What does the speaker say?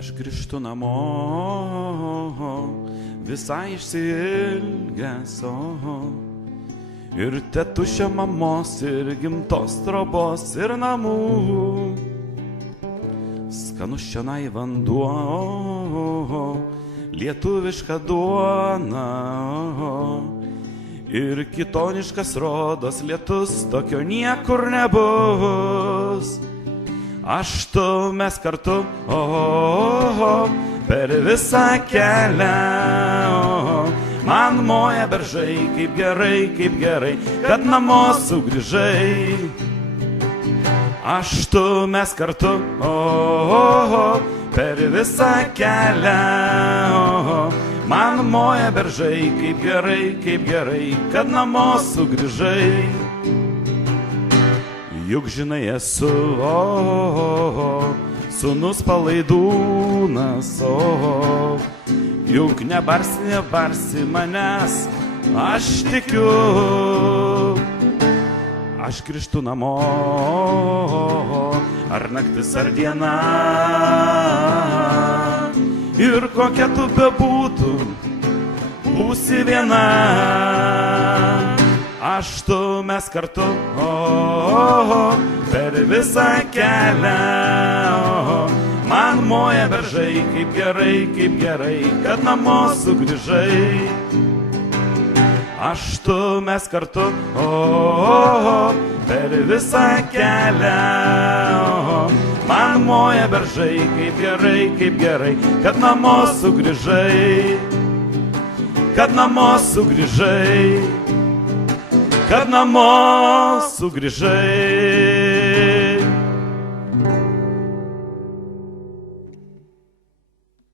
Aš grįžtu namo, visai išsiilgęs, ir tetušia mamos, ir gimtos trobos, ir namų. Skanus čionai vanduo, lietuviška duona, ir kitoniškas rodos lietus, tokio niekur nebus. Aš tu mes kartu, per visą kelią, man moja beržai, kaip gerai, kad namo sugrįžai. Aš tu mes kartu, per visą kelią, man moja beržai, kaip gerai, kad namo sugrįžai. Juk žinai esu, sūnus palaidūnas, juk nebarsi manęs, aš tikiu. Aš grįžtu namo, ar naktis ar diena, ir kokia tu bebūtų, būsi viena. Aš tu mes kartu, per visą kelią, man moja beržai, kaip gerai, kad namo sugrįžai. Aš tu mes kartu, per visą kelią, man moja beržai, kaip gerai, kad namo sugrįžai. Kad namo sugrįžai. Kad namo sugrįžai.